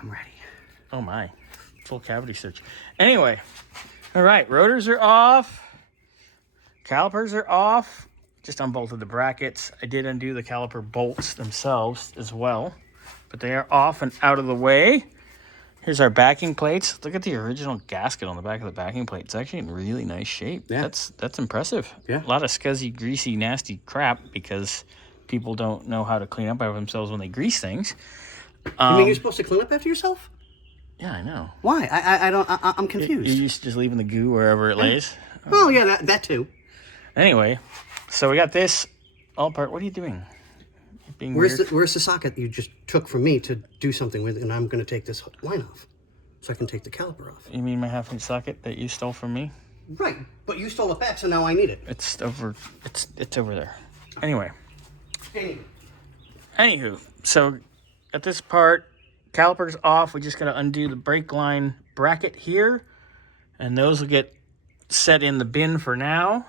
I'm ready. Oh my, full cavity search. Anyway, all right, rotors are off. Calipers are off. Just unbolted the brackets. I did undo the caliper bolts themselves as well, but they are off and out of the way. Here's our backing plates. Look at the original gasket on the back of the backing plate. It's actually in really nice shape. Yeah. That's impressive. Yeah. A lot of scuzzy, greasy, nasty crap because people don't know how to clean up after themselves when they grease things. You mean you're supposed to clean up after yourself? Yeah, I know. Why? I'm confused. You're used to just leaving the goo wherever it lays. Oh, yeah, that too. Anyway, so we got this all part. What are you doing? You're being weird. Where's the socket you just took from me to do something with, and I'm going to take this line off so I can take the caliper off. You mean my half-inch socket that you stole from me? Right, but you stole it back, so now I need it. It's over there. Anyway. Anywho, so at this part, caliper's off. We just got to undo the brake line bracket here, and those will get set in the bin for now.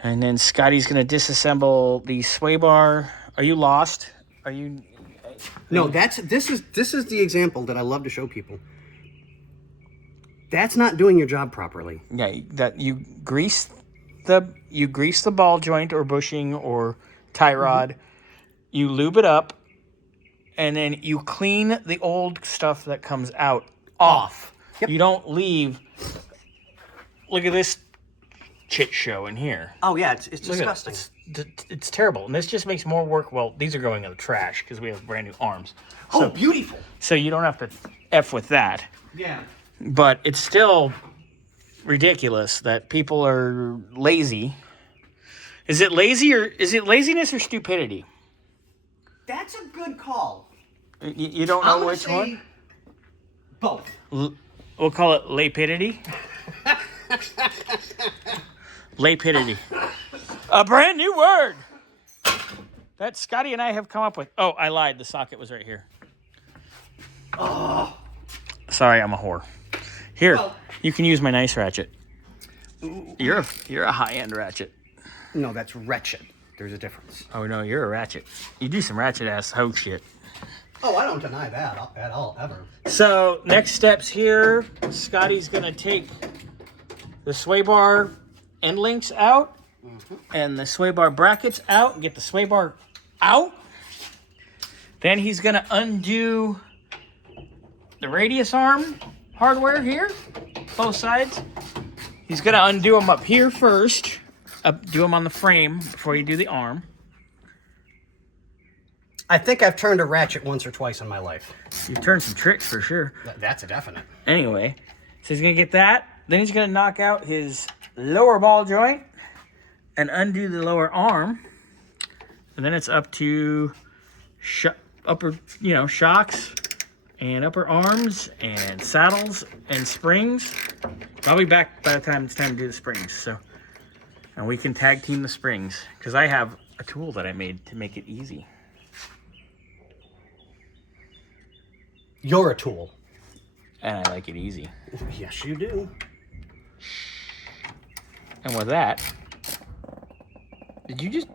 And then Scotty's going to disassemble the sway bar. Are you lost? Are you? No, this is the example that I love to show people. That's not doing your job properly. Yeah, that you grease the ball joint or bushing or tie rod. Mm-hmm. You lube it up, and then you clean the old stuff that comes out off. Yep. You don't leave. Look at this chit show in here. Oh yeah, it's disgusting. It's terrible, and this just makes more work. Well, these are going in the trash because we have brand new arms. So, oh, beautiful! So you don't have to F with that. Yeah. But it's still ridiculous that people are lazy. Is it laziness or stupidity? That's a good call. You don't know which one? Both. We'll call it lapidity. Lapidity. A brand new word that Scotty and I have come up with. Oh, I lied. The socket was right here. Oh. Sorry, I'm a whore. Here, well, you can use my nice ratchet. You're a high-end ratchet. No, that's wretched. There's a difference. Oh, no, you're a ratchet. You do some ratchet-ass hoe shit. Oh, I don't deny that at all, ever. So, next steps here, Scotty's going to take the sway bar end links out and the sway bar brackets out and get the sway bar out. Then he's going to undo the radius arm hardware here, both sides. He's going to undo them up here first. Do them on the frame before you do the arm. I think I've turned a ratchet once or twice in my life. You've turned some tricks for sure. That's a definite. Anyway, so he's going to get that. Then he's going to knock out his lower ball joint and undo the lower arm. And then it's up to shocks and upper arms and saddles and springs. I'll be back by the time it's time to do the springs. And we can tag team the springs because I have a tool that I made to make it easy. You're a tool. And I like it easy. Yes, you do. And with that, did you just